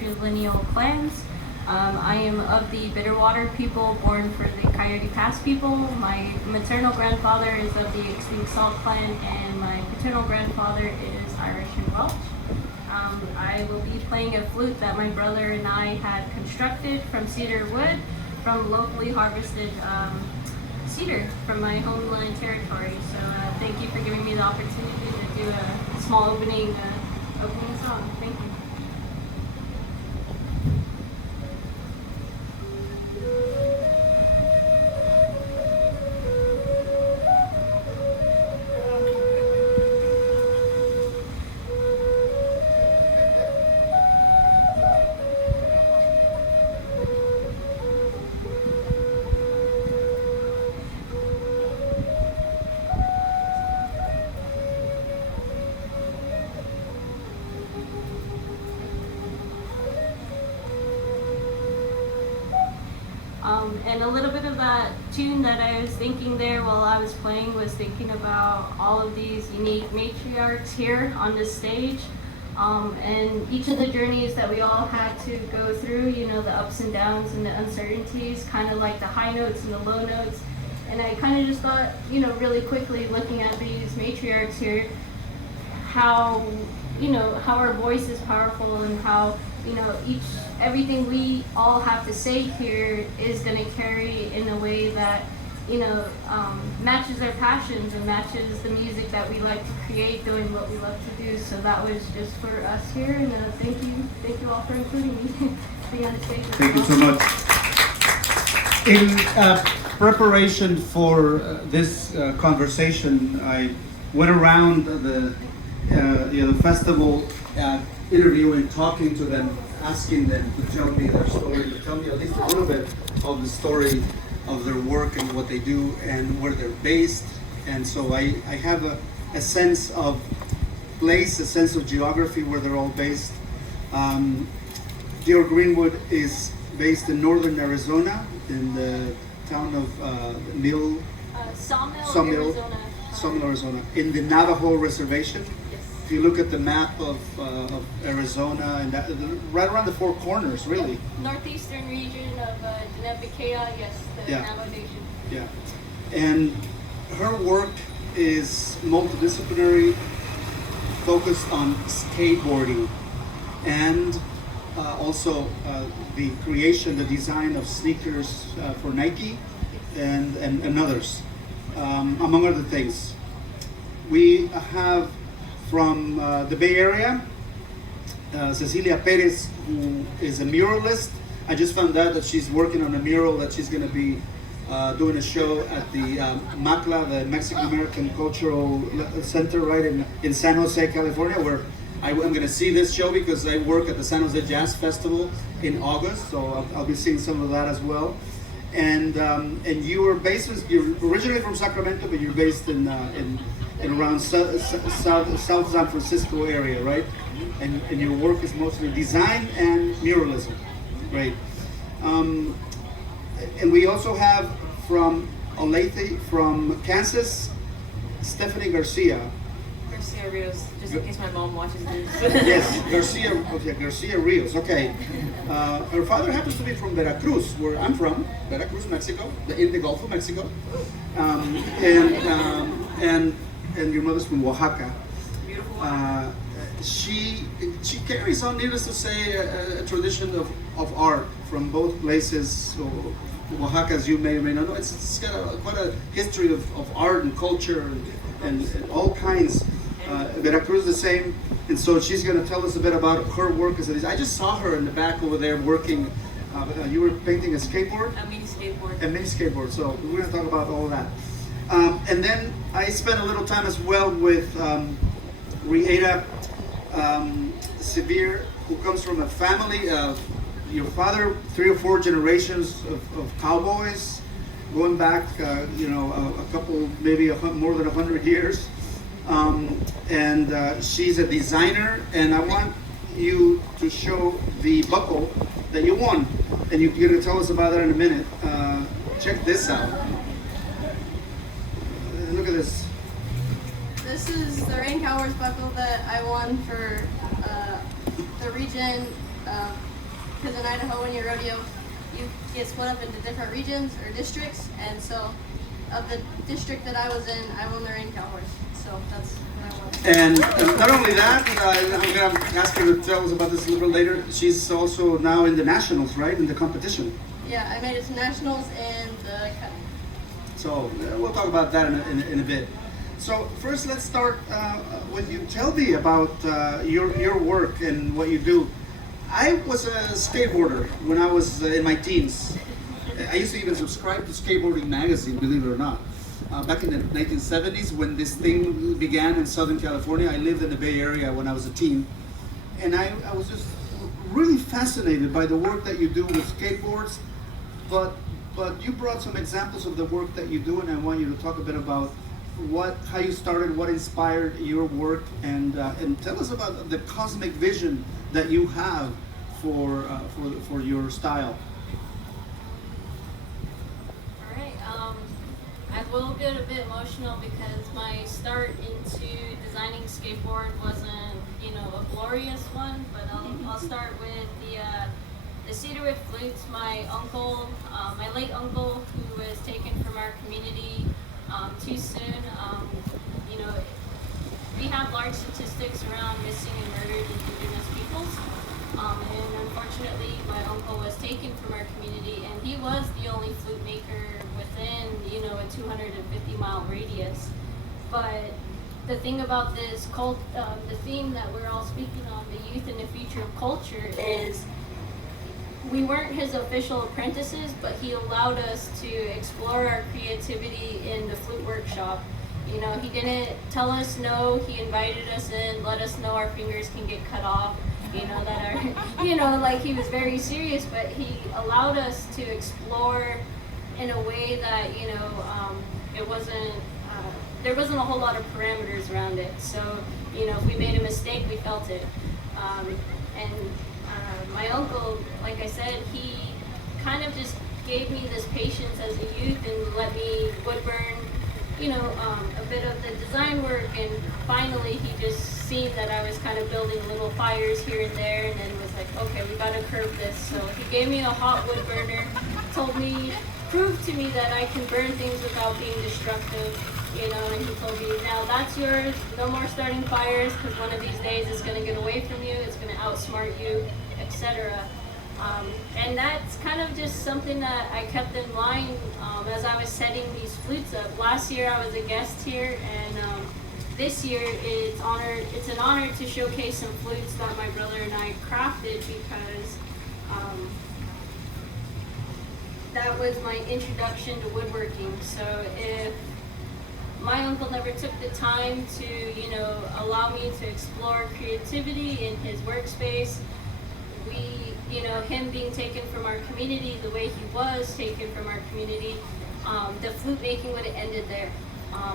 matrilineal clans. I am of the Bitterwater people, born for the Coyote Pass people. My maternal grandfather is of the Extinct Salt clan, and my paternal grandfather is Irish and Welsh. I will be playing a flute that my brother and I had constructed from cedar wood, from locally harvested cedar from my homeland territory. So thank you for giving me the opportunity to do a small opening song. Thank you. And a little bit of that tune that I was thinking there while I was playing was thinking about all of these unique matriarchs here on this stage, and each of the journeys that we all had to go through, you know, the ups and downs and the uncertainties, kind of like the high notes and the low notes. And I kind of just thought, you know, really quickly looking at these matriarchs here, how, you know, how our voice is powerful, and how, you know, everything we all have to say here is going to carry in a way that, you know, matches our passions and matches the music that we like to create, doing what we love to do. So that was just for us here, and thank you all for including me being on the stage. Thank you so much. In preparation for this conversation, I went around the festival, interviewing, talking to them, asking them to tell me their story, to tell me at least a little bit of the story of their work and what they do and where they're based. And so I have a sense of place, a sense of geography where they're all based. Georg Greenwood is based in northern Arizona, in the town of Sawmill, Arizona, in the Navajo Reservation. If you look at the map of Arizona, and that, right around the four corners, really. Northeastern region of Denebikea, yes, the Navajo Nation. Yeah, and her work is multidisciplinary, focused on skateboarding, and also the creation, the design of sneakers for Nike and others, among other things. We have from the Bay Area, Cecilia Perez, who is a muralist. I just found out that she's working on a mural that she's going to be doing a show at the MACLA, the Mexican American Cultural Center, right in San Jose, California, where I'm going to see this show because I work at the San Jose Jazz Festival in August, so I'll be seeing some of that as well. And you are based, you're originally from Sacramento, but you're based in around South San Francisco area, right? And your work is mostly design and muralism, right? And we also have from Olathe, from Kansas, Stephanie Garcia. Garcia Rios, just in case my mom watches this. Yes, Garcia Rios. Okay. Her father happens to be from Veracruz, where I'm from, Veracruz, Mexico, in the Gulf of Mexico, and your mother's from Oaxaca. Beautiful. She carries on, needless to say, a tradition of art from both places. So Oaxaca, as you may or may not know, it's got quite a history of art and culture and all kinds. Veracruz the same, and so she's going to tell us a bit about her work as a designer. I just saw her in the back over there working. You were painting a skateboard? A mini skateboard. A mini skateboard. So we're going to talk about all that. And then I spent a little time as well with Rieta Severe, who comes from a family of your father, 3 or 4 generations of cowboys, going back, a couple, maybe more than 100 years. And she's a designer, and I want you to show the buckle that you won, and you're going to tell us about that in a minute. Check this out. Look at this. This is the Rain Cowboys buckle that I won for the region because in Idaho, when you rodeo, you get split up into different regions or districts, and so of the district that I was in, I won the rain cow horse. So that's what I won. And not only that, I'm going to ask her to tell us about this a little later. She's also now in the nationals, right? In the competition. Yeah, I made it to nationals and the cutting. So we'll talk about that in a bit. So first, let's start with you. Tell me about your work and what you do. I was a skateboarder when I was in my teens. I used to even subscribe to Skateboarding magazine, believe it or not. Back in the 1970s, when this thing began in Southern California, I lived in the Bay Area when I was a teen. And I was just really fascinated by the work that you do with skateboards. But you brought some examples of the work that you do, and I want you to talk a bit about how you started, what inspired your work, and tell us about the cosmic vision that you have for your style. All right. I will get a bit emotional because my start into designing skateboard wasn't, a glorious one. But I'll start with the cedarwood flutes. My uncle, my late uncle, who was taken from our community too soon. We have large statistics around missing and murdered indigenous peoples. And unfortunately, my uncle was taken from our community, and he was the only flute maker within, a 250-mile radius. But the thing about this the theme that we're all speaking on, the youth and the future of culture, is we weren't his official apprentices, but he allowed us to explore our creativity in the flute workshop. He didn't tell us no, he invited us in, let us know our fingers can get cut off, like he was very serious, but he allowed us to explore in a way that, it wasn't, there wasn't a whole lot of parameters around it. So, if we made a mistake, we felt it. My uncle, like I said, he kind of just gave me this patience as a youth and let me wood burn, a bit of the design work, and finally he just seen that I was kind of building little fires here and there, and then was like, okay, we gotta curve this. So he gave me a hot wood burner, proved to me that I can burn things without being destructive, and he told me, now that's yours, no more starting fires, because one of these days it's gonna get away from you, it's gonna outsmart you, etc. And that's kind of just something that I kept in mind as I was setting these flutes up. Last year I was a guest here, and this year it's an honor to showcase some flutes that my brother and I crafted, because that was my introduction to woodworking. So if my uncle never took the time to, allow me to explore creativity in his workspace, him being taken from our community the way he was taken from our community, the flute making would have ended there.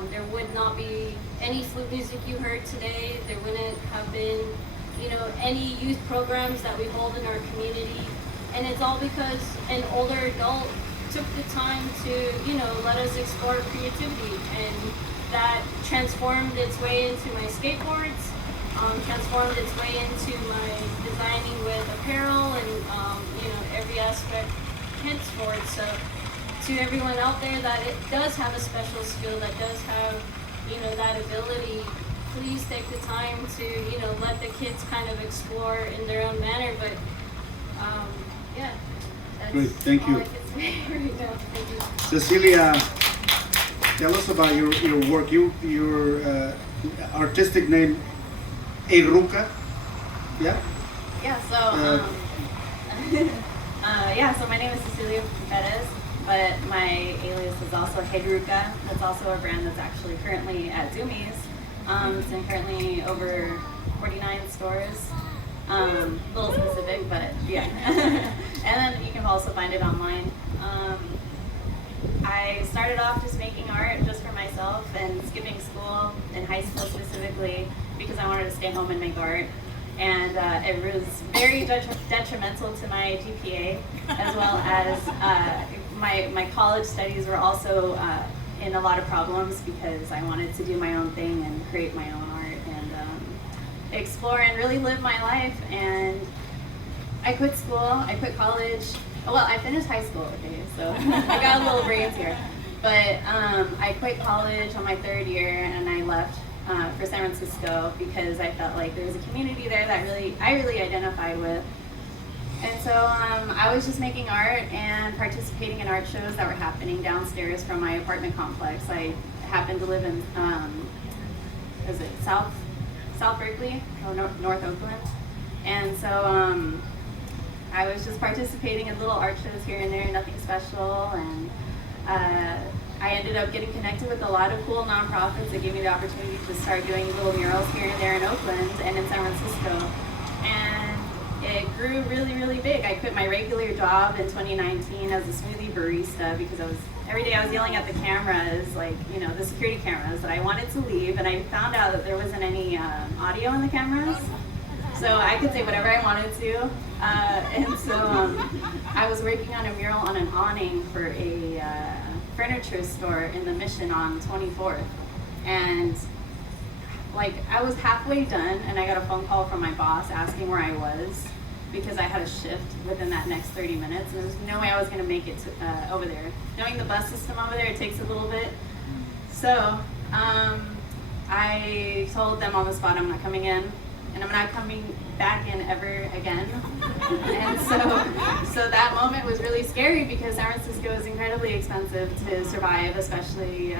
There would not be any flute music you heard today. There wouldn't have been, any youth programs that we hold in our community. And it's all because an older adult took the time to, let us explore creativity. And that transformed its way into my skateboards, transformed its way into my designing with apparel and, every aspect henceforth. So to everyone out there that it does have a special skill, that does have, that ability, please take the time to, let the kids kind of explore in their own manner. But, yeah. That's Great, thank you. all I can say right now. Thank you. Cecilia, tell us about your work. Your artistic name, Eruca. Yeah? Yeah, so my name is Cecilia Perez, but my alias is also Hedruka. That's also a brand that's actually currently at Zoomies. It's in currently over 49 stores. A little specific, but yeah. And then you can also find it online. I started off just making art just for myself and skipping school, in high school specifically, because I wanted to stay home and make art. And it was very detrimental to my GPA, as well as my college studies were also in a lot of problems because I wanted to do my own thing and create my own art and explore and really live my life. And I quit school, I quit college. Well, I finished high school, okay, so I got a little brains here. But I quit college on my 3rd year and I left for San Francisco because I felt like there was a community there that I really identified with. And so I was just making art and participating in art shows that were happening downstairs from my apartment complex. I happened to live in, is it South Berkeley, or North Oakland? And so I was just participating in little art shows here and there, nothing special. And I ended up getting connected with a lot of cool nonprofits that gave me the opportunity to start doing little murals here and there in Oakland and in San Francisco. And it grew really, really big. I quit my regular job in 2019 as a smoothie barista because every day I was yelling at the cameras, like, you know, the security cameras, that I wanted to leave, and I found out that there wasn't any audio in the cameras, so I could say whatever I wanted to. And so I was working on a mural on an awning for a furniture store in the Mission on 24th, and like I was halfway done, and I got a phone call from my boss asking where I was because I had a shift within that next 30 minutes, and there was no way I was going to make it to, over there. Knowing the bus system over there, it takes a little bit. So I told them on the spot, I'm not coming in, and I'm not coming back in ever again. And so that moment was really scary because San Francisco is incredibly expensive to survive, especially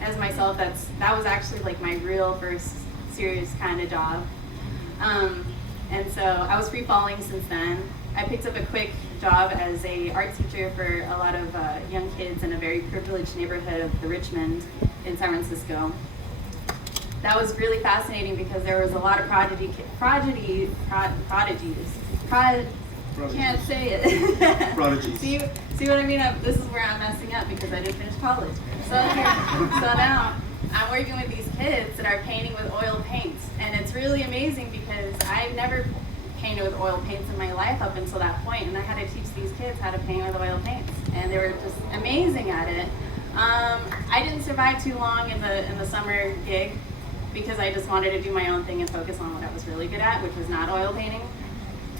as myself. That was actually like my real first serious kind of job. And so I was free falling since then. I picked up a quick job as a art teacher for a lot of young kids in a very privileged neighborhood of the Richmond in San Francisco. That was really fascinating because there was a lot of prodigies. Can't say it. Prodigies. See what I mean? This is where I'm messing up because I didn't finish college. So now I'm working with these kids that are painting with oil paints, and it's really amazing because I've never painted with oil paints in my life up until that point, and I had to teach these kids how to paint with oil paints, and they were just amazing at it. I didn't survive too long in the summer gig because I just wanted to do my own thing and focus on what I was really good at, which was not oil painting.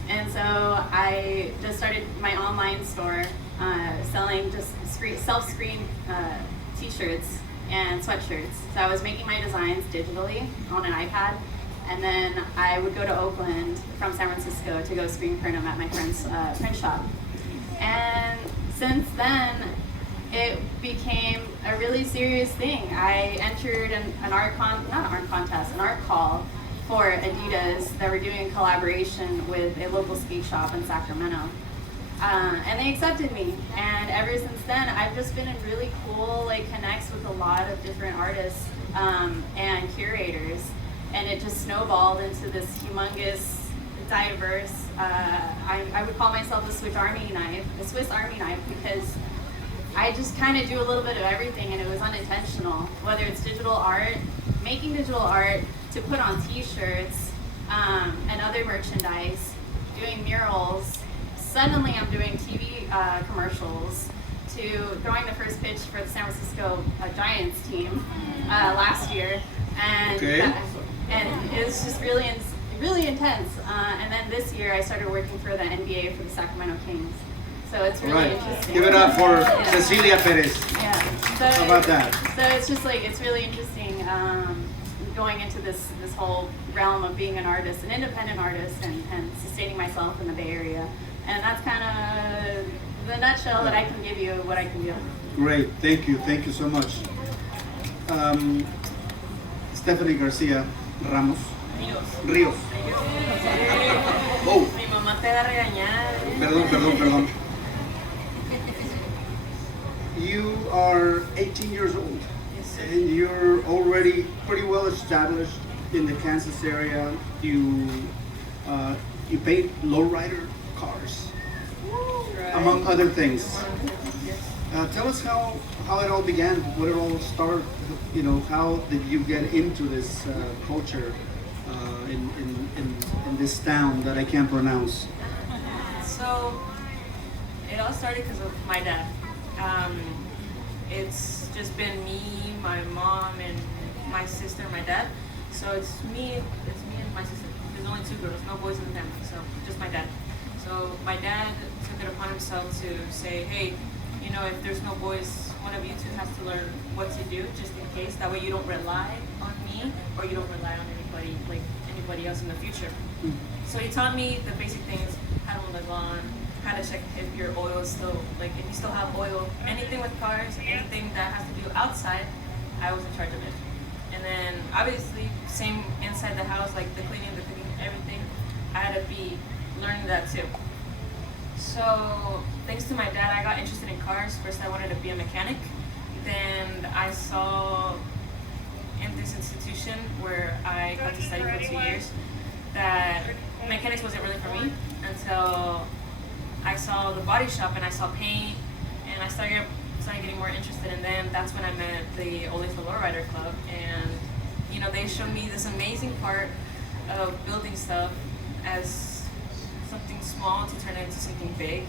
And so I just started my online store selling just self-screen t-shirts and sweatshirts. So I was making my designs digitally on an iPad, and then I would go to Oakland from San Francisco to go screen print them at my friend's print shop. And since then, it became a really serious thing. I entered an art call for Adidas that were doing a collaboration with a local skate shop in Sacramento. And they accepted me, and ever since then I've just been in really cool connects with a lot of different artists and curators, and it just snowballed into this humongous, diverse, I would call myself a Swiss Army knife because I just kind of do a little bit of everything, and it was unintentional, whether it's digital art, making digital art, to put on t-shirts and other merchandise, doing murals. Suddenly I'm doing TV commercials, to throwing the first pitch for the San Francisco Giants team last year, and it was just really intense. And then this year I started working for the NBA for the Sacramento Kings. So it's really interesting. Give it up for Cecilia Perez. Yeah. So how about that? So it's just it's really interesting going into this whole realm of being an artist, an independent artist, and sustaining myself in the Bay Area. And that's kind of the nutshell that I can give you what I can do. Great, thank you so much. Stephanie Garcia Ramos. Ríos. Oh. Mi mamá te da regañar. Perdón. You are 18 years old, and you're already pretty well established in the Kansas area. You paint lowrider cars, among other things. Tell us how it all began, what it all started. You know, how did you get into this culture in this town that I can't pronounce? So it all started because of my dad. It's just been me, my mom, and my sister, and my dad. So it's me and my sister. There's only two girls, no boys in the family, so just my dad. So my dad took it upon himself to say, hey, you know, if there's no boys, one of you two has to learn what to do just in case. That way you don't rely on me or you don't rely on anybody else in the future. So he taught me the basic things, how to mow the lawn, how to check if your oil is still, like if you still have oil, anything with cars, anything that has to do outside, I was in charge of it. And then obviously same inside the house, like the cleaning, the cooking, everything, I had to be learning that too. So thanks to my dad, I got interested in cars. First I wanted to be a mechanic. Then I saw in this institution where I got to study for 2 years that mechanics wasn't really for me until I saw the body shop and I saw paint and I started getting more interested, and then that's when I met the Olivia Lowrider Club, and you know, they showed me this amazing part of building stuff as something small to turn it into something big,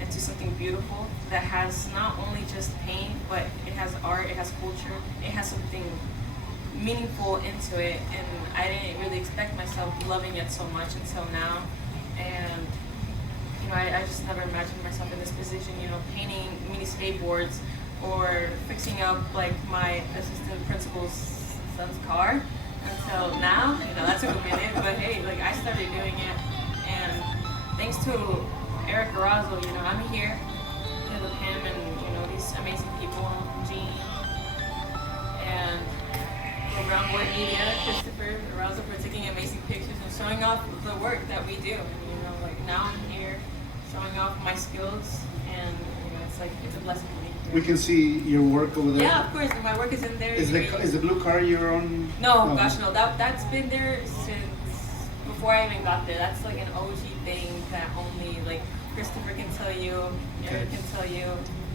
into something beautiful that has not only just paint, but it has art, it has culture, it has something meaningful into it, and I didn't really expect myself loving it so much until now. And you know, I just never imagined myself in this position, you know, painting mini skateboards or fixing up like my assistant principal's son's car until now. You know, that took a minute, but hey, like I started doing it, and thanks to Eric Arazo, you know, I'm here because of him and you know these amazing people, Gene and Brown Boy Media, Christopher Arazo, for taking amazing pictures and showing off the work that we do. And, you know, like now I'm here showing off my skills, and you know, it's like it's a blessing for me. We can see your work over there. Yeah, of course. My work is in there. Is the blue car your own? No, gosh, no. That's been there since before I even got there. That's like an OG thing that only like Christopher can tell you, Eric can tell you.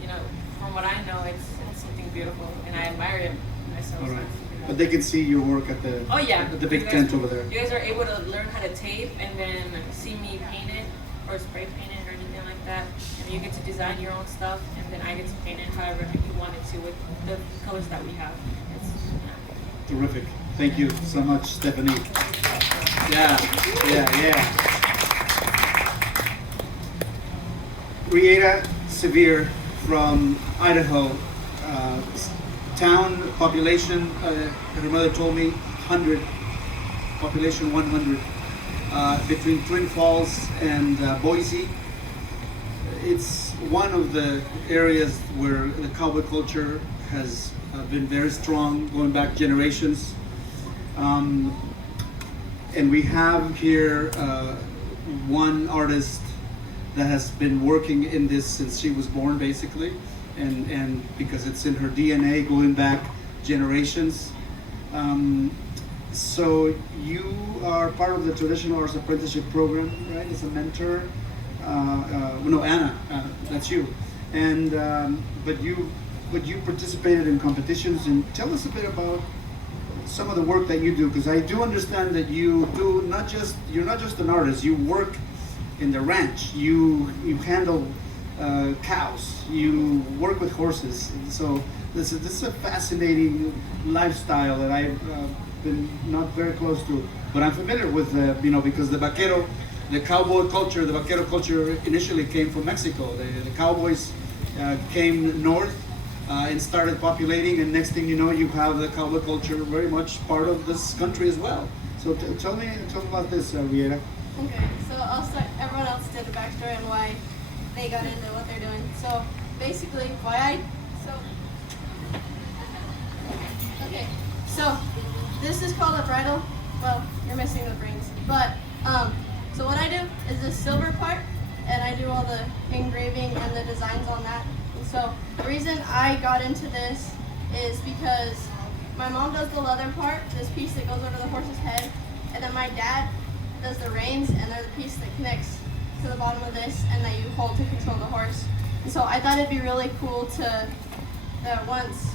You know, from what I know, it's something beautiful, and I admire it myself. All right. But they can see your work at the at the big tent over there. You guys are able to learn how to tape and then see me paint it or spray paint it or anything like that. And you get to design your own stuff, and then I get to paint it however you want it to with the colors that we have. It's Terrific. Thank you so much, Stephanie. Yeah. Rieta Severe from Idaho. Town population, her mother told me 100, population 100, between Twin Falls and Boise. It's one of the areas where the cowboy culture has been very strong, going back generations. And we have here one artist that has been working in this since she was born, basically. And because it's in her DNA going back generations. So you are part of the Traditional Arts Apprenticeship Program, right? As a mentor. No, Anna, that's you. And but you participated in competitions, and tell us a bit about some of the work that you do, because I do understand that you do you're not just an artist. You work in the ranch. You handle cows, you work with horses, and so this is a fascinating lifestyle that I've been not very close to, but I'm familiar with because the cowboy culture, the vaquero culture initially came from Mexico. The cowboys came north and started populating, and next thing you know, you have the cowboy culture very much part of this country as well. So tell me about this, Rieta. Okay, so I'll start. Everyone else did the backstory and why they got into what they're doing. So basically, so this is called a bridle. Well, you're missing the brains, but so what I do is this silver part, and I do all the engraving and the designs on that. And so the reason I got into this is because my mom does the leather part, this piece that goes over the horse's head, and then my dad does the reins, and they're the piece that connects to the bottom of this and that you hold to control the horse. And so I thought it'd be really cool to once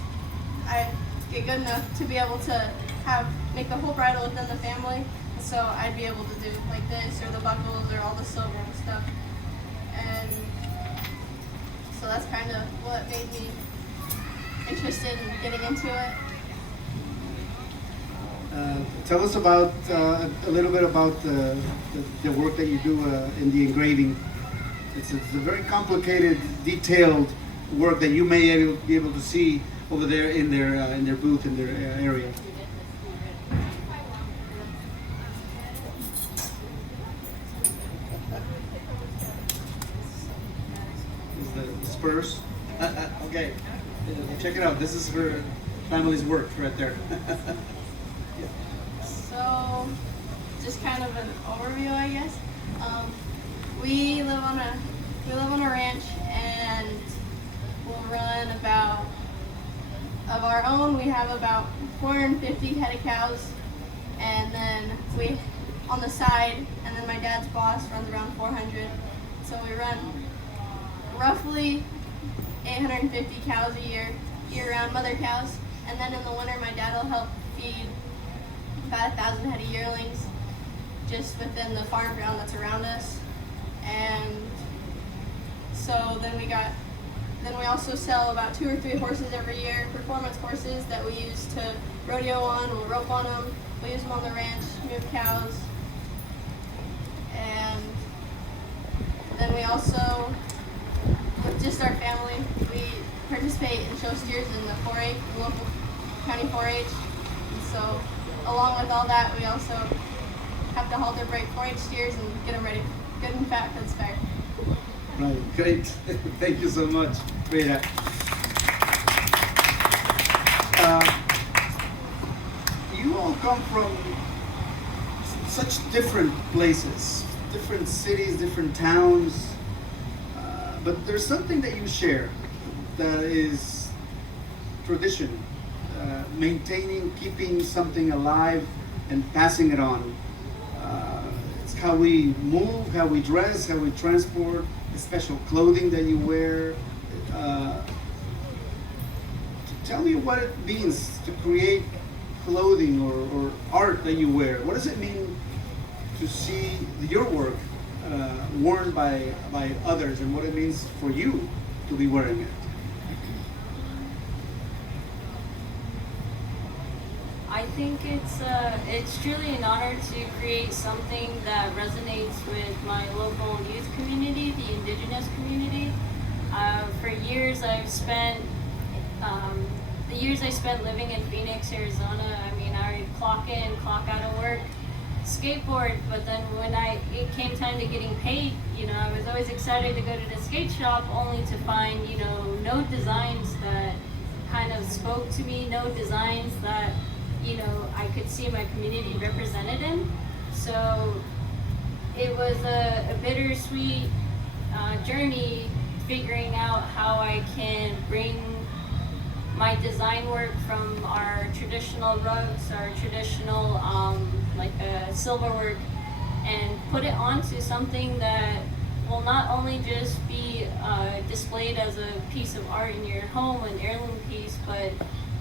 I get good enough to be able to make the whole bridle within the family. So I'd be able to do like this, or the buckles, or all the silver and stuff. And so that's kind of what made me interested in getting into it. Tell us about a little bit about the work that you do in the engraving. It's a very complicated, detailed work that you may be able to see over there in their booth, in their area. This is the Spurs. Okay, check it out. This is her family's work right there. So, just kind of an overview, I guess. We live on a ranch, and we'll run about, of our own, we have about 450 head of cows, and then we on the side, and then my dad's boss runs around 400. So we run roughly 850 cows a year-round mother cows, and then in the winter my dad will help feed about 1,000 head of yearlings just within the farm ground that's around us. And so then we also sell about 2 or 3 horses every year, performance horses that we use to rodeo on. We'll rope on them. We use them on the ranch, move cows. And then we also, with just our family, we participate in show steers in the 4-H, the local county 4-H. And so along with all that, we also have to halter break 4-H steers and get them ready, good and fat for the fair. Right, great. Thank you so much. Great. You all come from such different places, different cities, different towns, but there's something that you share that is tradition, maintaining, keeping something alive and passing it on. It's how we move, how we dress, how we transport, the special clothing that you wear. Tell me what it means to create clothing or art that you wear. What does it mean to see your work worn by others, and what it means for you to be wearing it? I think it's truly an honor to create something that resonates with my local youth community, the indigenous community. For years I've spent, the years I spent living in Phoenix, Arizona, I mean, I would clock in, clock out of work, skateboard, but then when it came time to getting paid, you know, I was always excited to go to the skate shop only to find, you know, no designs that kind of spoke to me, no designs that, you know, I could see my community represented in. So it was a bittersweet journey figuring out how I can bring my design work from our traditional rugs, our traditional silver work, and put it onto something that will not only just be displayed as a piece of art in your home, an heirloom piece, but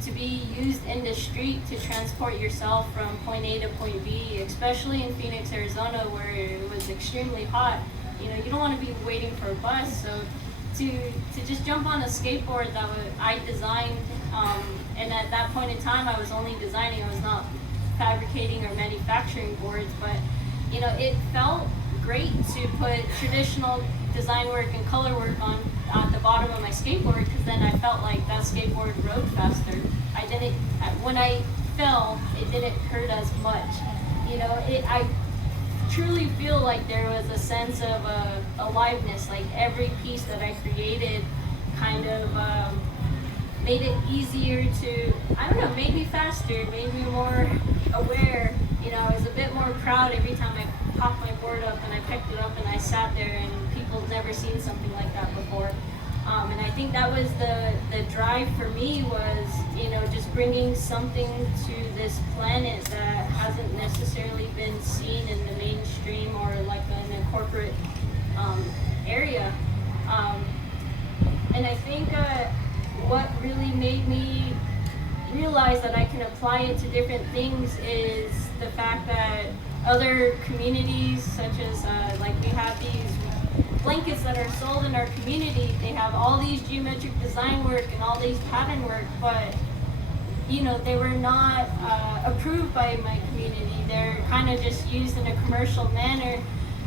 to be used in the street to transport yourself from point A to point B, especially in Phoenix, Arizona, where it was extremely hot. You know, you don't want to be waiting for a bus, so to just jump on a skateboard that I designed, and at that point in time I was only designing, I was not fabricating or manufacturing boards, but you know, it felt great to put traditional design work and color work on at the bottom of my skateboard, because then I felt like that skateboard rode faster. When I fell, it didn't hurt as much. You know, I truly feel like there was a sense of aliveness, like every piece that I created kind of made it easier to, I don't know, made me faster, made me more aware. You know, I was a bit more proud every time I popped my board up and I picked it up and I sat there, and people had never seen something like that before. And I think that was the drive for me, was, you know, just bringing something to this planet that hasn't necessarily been seen in the mainstream or like in a corporate area. And I think what really made me realize that I can apply it to different things is the fact that other communities, such as like we have these blankets that are sold in our community, they have all these geometric design work and all these pattern work, but you know, they were not approved by my community. They're kind of just used in a commercial manner,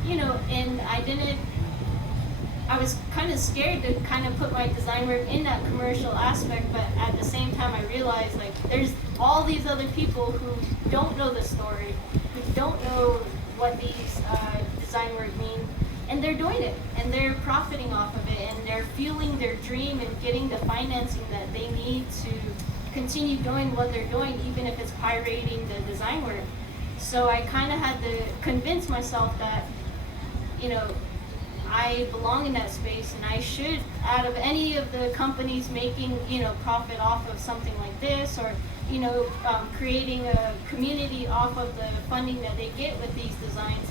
you know, and I didn't I was kind of scared to kind of put my design work in that commercial aspect, but at the same time I realized like there's all these other people who don't know the story, who don't know what these design work mean, and they're doing it, and they're profiting off of it, and they're fueling their dream and getting the financing that they need to continue doing what they're doing, even if it's pirating the design work. So I kind of had to convince myself that, you know, I belong in that space, and I should, out of any of the companies making, you know, profit off of something like this, or, you know, creating a community off of the funding that they get with these designs,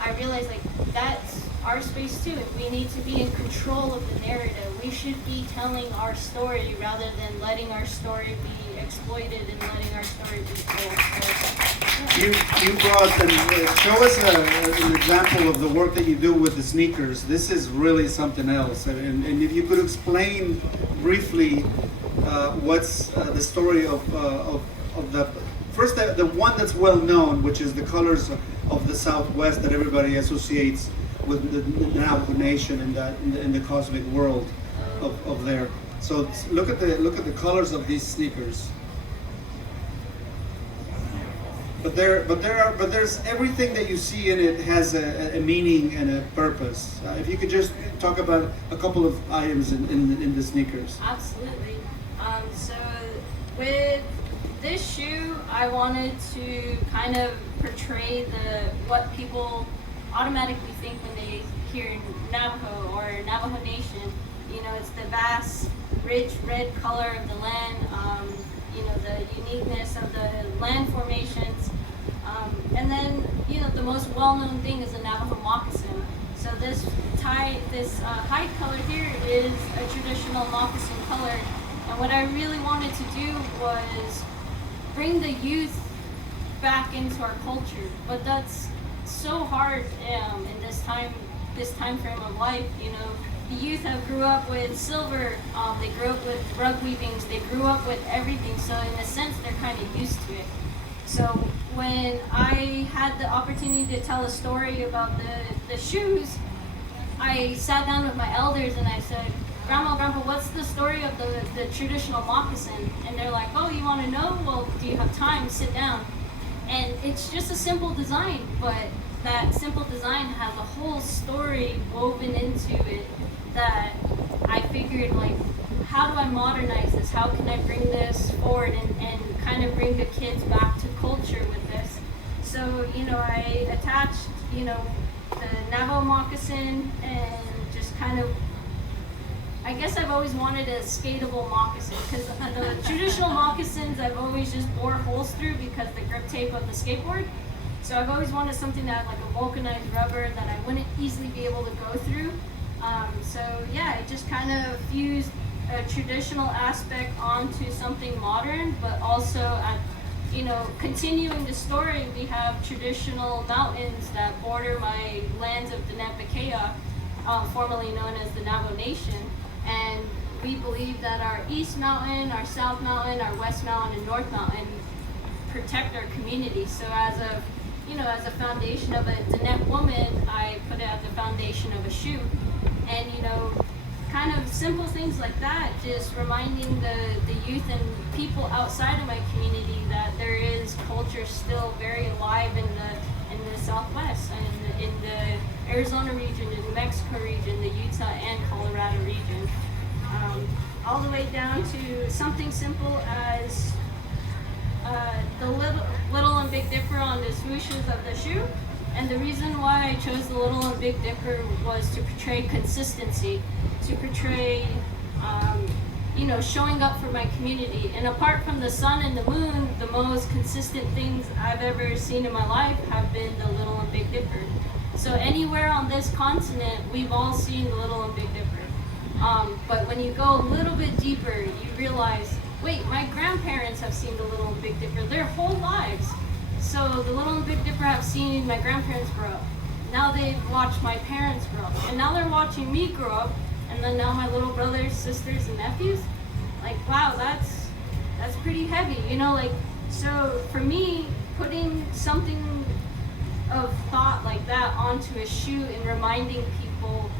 I realized like that's our space too. We need to be in control of the narrative. We should be telling our story rather than letting our story be exploited and letting our story be told. So, yeah. You brought and show us an example of the work that you do with the sneakers. This is really something else. And if you could explain briefly what's the story of the first the one that's well known, which is the colors of the Southwest that everybody associates with the Navajo Nation in the cosmic world of there. So look at the colors of these sneakers. But there's everything that you see in it has a meaning and a purpose. If you could just talk about a couple of items in the sneakers. Absolutely. So with this shoe, I wanted to kind of portray what people automatically think when they hear Navajo or Navajo Nation. You know, it's the vast, rich red color of the land. You know, the uniqueness of the land formations. And then, you know, the most well-known thing is the Navajo moccasin. So this hide color here is a traditional moccasin color. And what I really wanted to do was bring the youth back into our culture. But that's so hard in this time frame of life. You know, the youth have grew up with silver, they grew up with rug weavings, they grew up with everything. So in a sense, they're kind of used to it. So when I had the opportunity to tell a story about the shoes, I sat down with my elders and I said, Grandpa, what's the story of the traditional moccasin? And they're like, oh, you want to know? Well, do you have time? Sit down. And it's just a simple design, but that simple design has a whole story woven into it that I figured, like, how do I modernize this? How can I bring this forward and kind of bring the kids back to culture with this? So, you know, I attached, you know, the Navajo moccasin and just kind of, I guess I've always wanted a skatable moccasin, because the traditional moccasins I've always just bored holes through because the grip tape of the skateboard. So I've always wanted something that had like a vulcanized rubber that I wouldn't easily be able to go through. So yeah, it just kind of fused a traditional aspect onto something modern, but also at, you know, continuing the story, we have traditional mountains that border my lands of Denepakea, formerly known as the Navajo Nation. And we believe that our East Mountain, our South Mountain, our West Mountain, and North Mountain protect our community. So as a, you know, as a foundation of a Denep woman, I put it at the foundation of a shoe. And, you know, kind of simple things like that, just reminding the youth and people outside of my community that there is culture still very alive in the Southwest and in the Arizona region, the New Mexico region, the Utah and Colorado region. All the way down to something simple as the little and Big Dipper on the swooshes of the shoe. And the reason why I chose the Little and Big Dipper was to portray consistency, to portray, you know, showing up for my community. And apart from the sun and the moon, the most consistent things I've ever seen in my life have been the Little and Big Dipper. So anywhere on this continent, we've all seen the Little and Big Dipper. But when you go a little bit deeper, you realize, wait, my grandparents have seen the Little and Big Dipper their whole lives. So the Little and Big Dipper have seen my grandparents grow up. Now they've watched my parents grow up. And now they're watching me grow up. And then now my little brothers, sisters, and nephews. Like, wow, that's pretty heavy. You know, like, so for me, putting something of thought like that onto a shoe and reminding people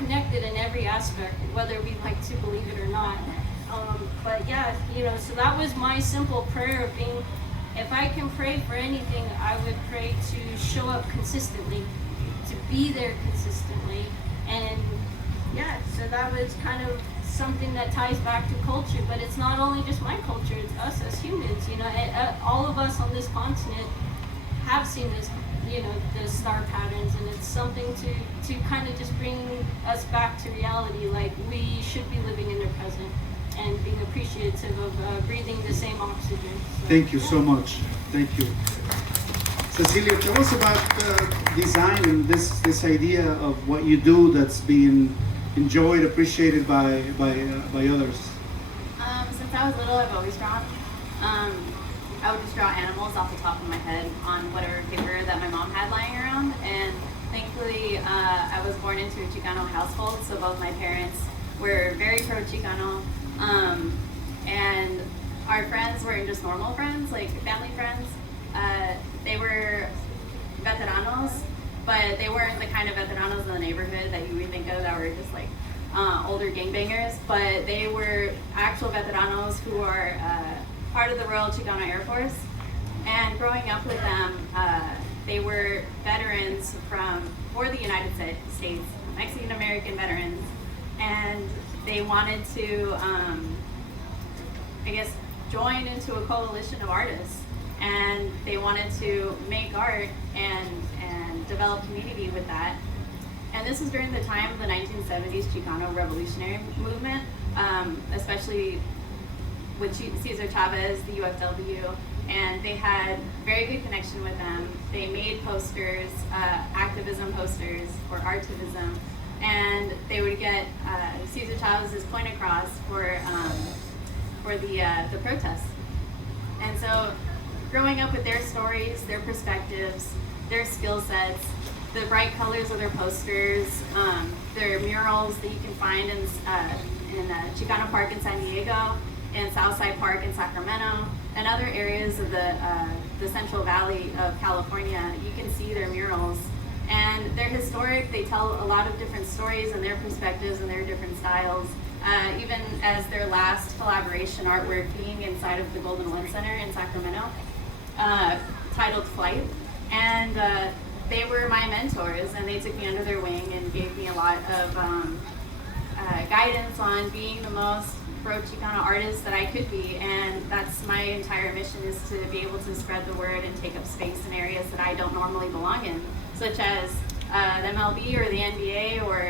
connected in every aspect, whether we like to believe it or not. But yeah, so that was my simple prayer of being, if I can pray for anything, I would pray to show up consistently, to be there consistently. And yeah, so that was kind of something that ties back to culture, but it's not only just my culture, it's us as humans, all of us on this continent have seen this, the star patterns, and it's something to kind of just bring us back to reality, like we should be living in the present and being appreciative of breathing the same oxygen. So, Thank you so much. Thank you. Cecilia, tell us about design and this idea of what you do that's being enjoyed, appreciated by others. Since I was little, I've always drawn. I would just draw animals off the top of my head on whatever paper that my mom had lying around. And thankfully, I was born into a Chicano household, so both my parents were very pro Chicano. And our friends weren't just normal friends, like family friends. They were veteranos, but they weren't the kind of veteranos in the neighborhood that you would think of that were just like older gangbangers, but they were actual veteranos who are part of the Royal Chicano Air Force. And growing up with them, they were veterans for the United States, Mexican American veterans, and they wanted to, join into a coalition of artists, and they wanted to make art and develop community with that. And this was during the time of the 1970s Chicano revolutionary movement, especially with Cesar Chavez, the UFW, and they had very good connection with them. They made posters, activism posters or artivism, and they would get Cesar Chavez's point across for the protests. And so, growing up with their stories, their perspectives, their skill sets, the bright colors of their posters, their murals that you can find in Chicano Park in San Diego, in Southside Park in Sacramento, and other areas of the Central Valley of California. You can see their murals, and they're historic. They tell a lot of different stories and their perspectives and their different styles. Even as their last collaboration artwork being inside of the Golden Wind Center in Sacramento, titled Flight. And they were my mentors, and they took me under their wing and gave me a lot of guidance on being the most pro-Chicano artist that I could be. And that's my entire mission, is to be able to spread the word and take up space in areas that I don't normally belong in, such as the MLB or the NBA or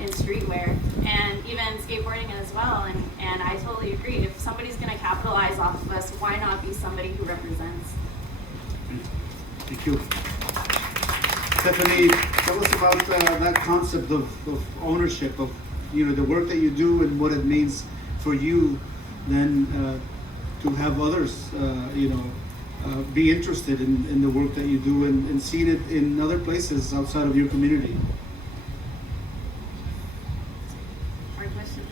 in streetwear, and even skateboarding as well. And I totally agree. If somebody's going to capitalize off of us, why not be somebody who represents? Thank you. Stephanie, tell us about that concept of ownership, of the work that you do and what it means for you then to have others be interested in the work that you do and seeing it in other places outside of your community. Hard question.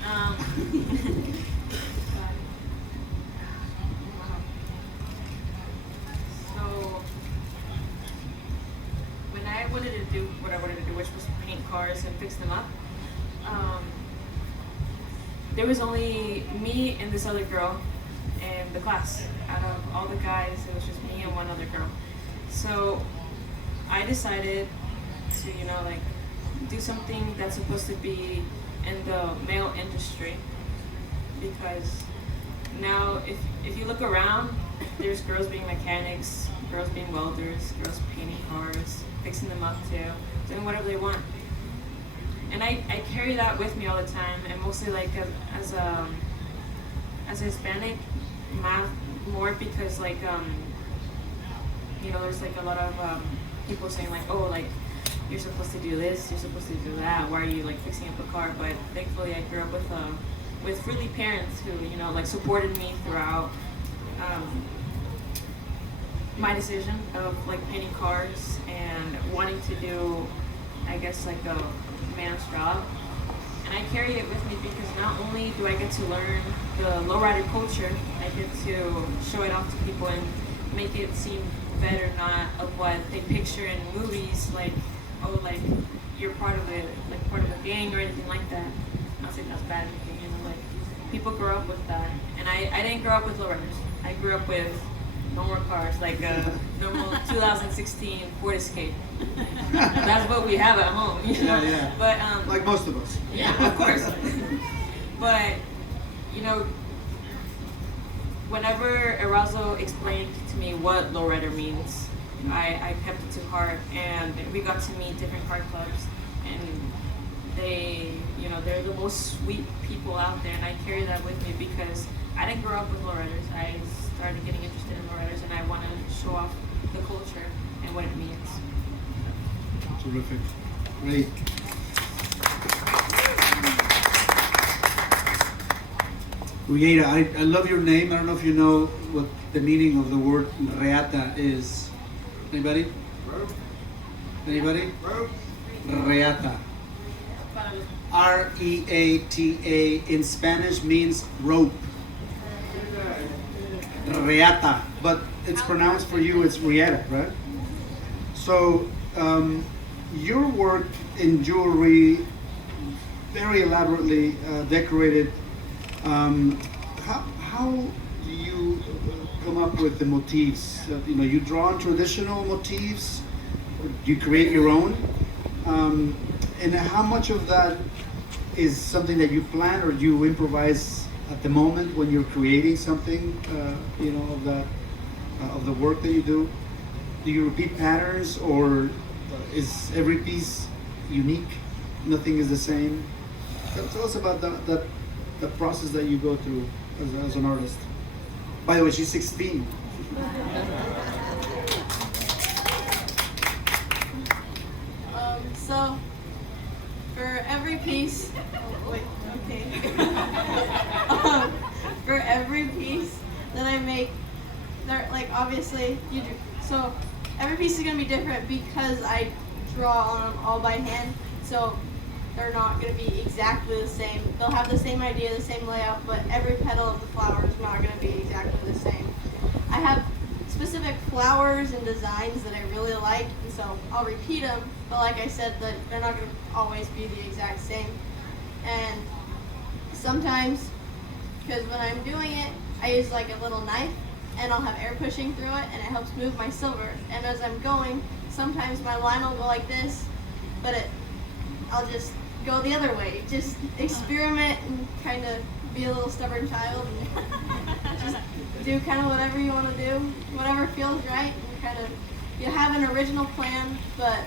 So when I wanted to do what I wanted to do, which was paint cars and fix them up, there was only me and this other girl in the class. Out of all the guys, it was just me and one other girl. So I decided to, do something that's supposed to be in the male industry, because now if you look around, there's girls being mechanics, girls being welders, girls painting cars, fixing them up too, doing whatever they want. And I carry that with me all the time, and mostly as a Hispanic, more because there's a lot of people saying you're supposed to do this, you're supposed to do that, why are you fixing up a car? But thankfully I grew up with really parents who supported me throughout my decision of painting cars and wanting to do, I guess, a man's job. And I carry it with me because not only do I get to learn the lowrider culture, I get to show it off to people and make it seem better, not of what they picture in movies, you're part of it, part of the gang or anything like that. I'm not saying that's bad or anything, you know, like people grow up with that. And I didn't grow up with lowriders. I grew up with normal cars, like a normal 2016 Ford Escape. That's what we have at home, you know. Yeah. But Like most of us. yeah, of course. But you know, whenever Erazo explained to me what lowrider means, I kept it to heart, and we got to meet different car clubs, and they, you know, they're the most sweet people out there, and I carry that with me because I didn't grow up with lowriders. I started getting interested in lowriders, and I want to show off the culture and what it means. Terrific. Great. Rieta, I love your name. I don't know if you know what the meaning of the word reata is. Anybody? Anybody? Reata. R-E-A-T-A in Spanish means rope. Reata. But it's pronounced for you, it's rieta, right? So, your work in jewelry, very elaborately decorated. How do you come up with the motifs? You know, you draw on traditional motifs, or you create your own, and how much of that is something that you plan or you improvise at the moment when you're creating something? You know, of that of the work that you do. Do you repeat patterns, or is every piece unique? Nothing is the same. Tell us about the process that you go through as an artist. By the way, she's 16. So for every piece, for every piece that I make, they're like obviously you do. So every piece is gonna be different because I draw on them all by hand. So they're not going to be exactly the same. They'll have the same idea, the same layout, but every petal of the flower is not going to be exactly the same. I have specific flowers and designs that I really like, and so I'll repeat them, but like I said, that they're not going to always be the exact same. And sometimes, because when I'm doing it, I use like a little knife, and I'll have air pushing through it, and it helps move my silver. And as I'm going, sometimes my line will go like this, but I'll just go the other way. Just experiment and kind of be a little stubborn child and just do kind of whatever you want to do, whatever feels right. And kind of, you have an original plan, but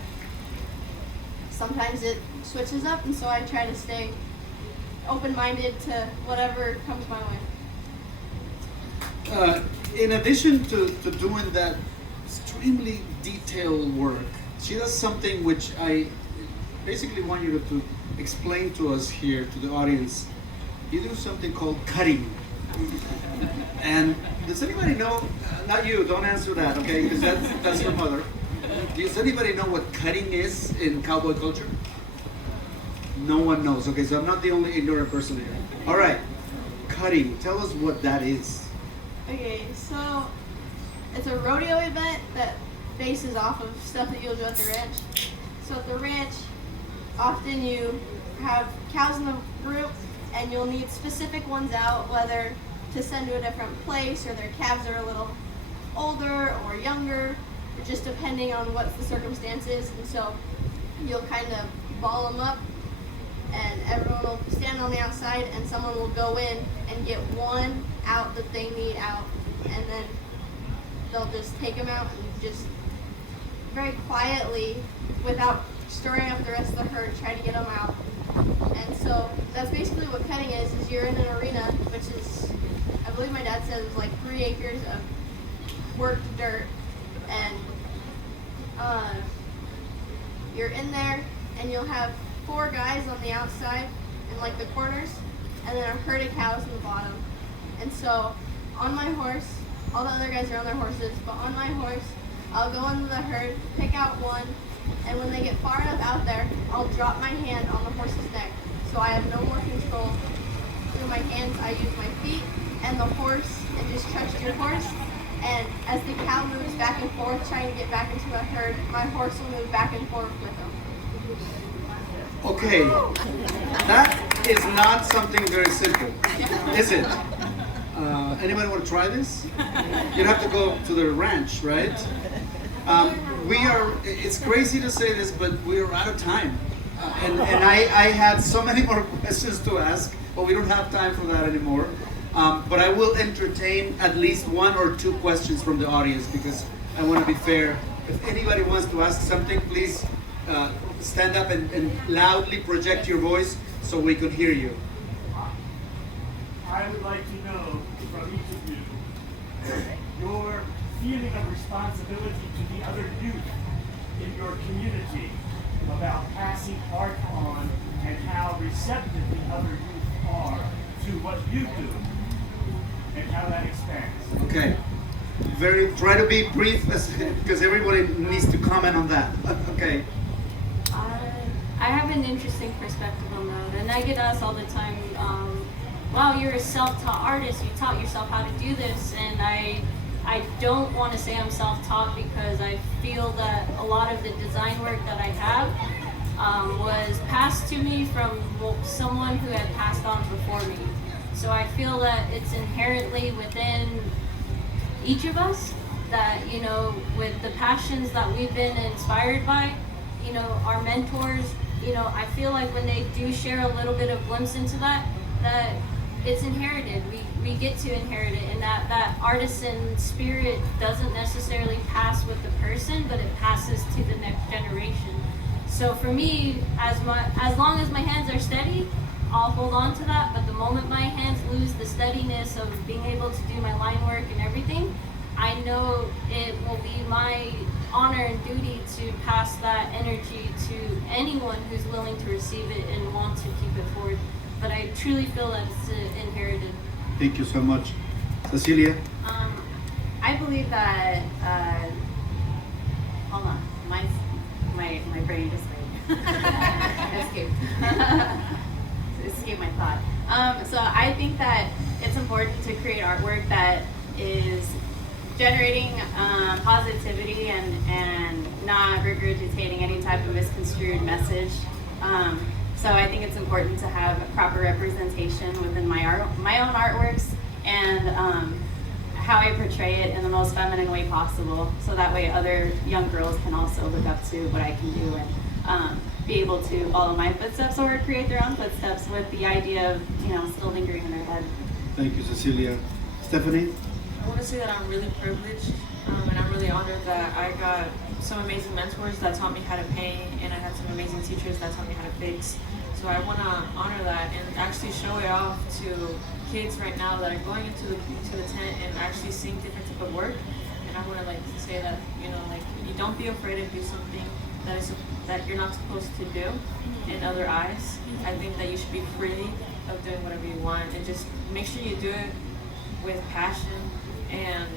sometimes it switches up, and so I try to stay open-minded to whatever comes my way. In addition to doing that extremely detailed work, she does something which I basically want you to explain to us here, to the audience. You do something called cutting. And does anybody know, not you, don't answer that, okay, because that's your mother. Does anybody know what cutting is in cowboy culture? No one knows. Okay, so I'm not the only ignorant person here. All right, cutting. Tell us what that is. Okay, so it's a rodeo event that bases off of stuff that you'll do at the ranch. So at the ranch, often you have cows in the group, and you'll need specific ones out, whether to send to a different place, or their calves are a little older or younger, or just depending on what the circumstances. And so you'll kind of ball them up, and everyone will stand on the outside, and someone will go in and get one out that they need out, and then they'll just take them out and just very quietly, without stirring up the rest of the herd, try to get them out. And so that's basically what cutting is you're in an arena, which is, I believe my dad said it was like 3 acres of worked dirt, and you're in there, and you'll have 4 guys on the outside in like the corners, and then a herd of cows in the bottom. And so on my horse, all the other guys are on their horses, but on my horse, I'll go into the herd, pick out one, and when they get far enough out there, I'll drop my hand on the horse's neck. So I have no more control through my hands. I use my feet and the horse, and just trust your horse. And as the cow moves back and forth, trying to get back into a herd, my horse will move back and forth with them. Okay, that is not something very simple, is it? Anybody want to try this? You'd have to go to the ranch, right? It's crazy to say this, but we are out of time. And I had so many more questions to ask, but we don't have time for that anymore. But I will entertain at least one or two questions from the audience because I want to be fair. If anybody wants to ask something, please stand up and loudly project your voice so we could hear you. I would like to know from each of you your feeling of responsibility to the other youth in your community about passing art on and how receptive the other youth are to what you do and how that expands. Okay. Try to be brief because everybody needs to comment on that. Okay. I have an interesting perspective on that, and I get asked all the time, wow, you're a self-taught artist, you taught yourself how to do this, and I don't want to say I'm self-taught because I feel that a lot of the design work that I have was passed to me from someone who had passed on before me. So I feel that it's inherently within each of us that, you know, with the passions that we've been inspired by, you know, our mentors, you know, I feel like when they do share a little bit of glimpse into that it's inherited. We get to inherit it, and that artisan spirit doesn't necessarily pass with the person, but it passes to the next generation. So for me, as long as my hands are steady, I'll hold on to that, but the moment my hands lose the steadiness of being able to do my line work and everything, I know it will be my honor and duty to pass that energy to anyone who's willing to receive it and want to keep it forward. But I truly feel that it's inherited. Thank you so much. Cecilia? I believe that, hold on, my brain just escaped my thought. So I think that it's important to create artwork that is generating positivity and not regurgitating any type of misconstrued message. So I think it's important to have proper representation within my own artworks and how I portray it in the most feminine way possible. So that way other young girls can also look up to what I can do and be able to follow my footsteps or create their own footsteps with the idea of, you know, still lingering in their head. Thank you, Cecilia. Stephanie? I want to say that I'm really privileged and I'm really honored that I got some amazing mentors that taught me how to paint, and I had some amazing teachers that taught me how to fix. So I want to honor that and actually show it off to kids right now that are going into the tent and actually seeing different type of work. And I want to like to say that, you know, like, you don't be afraid to do something that you're not supposed to do in other eyes. I think that you should be free of doing whatever you want, and just make sure you do it with passion and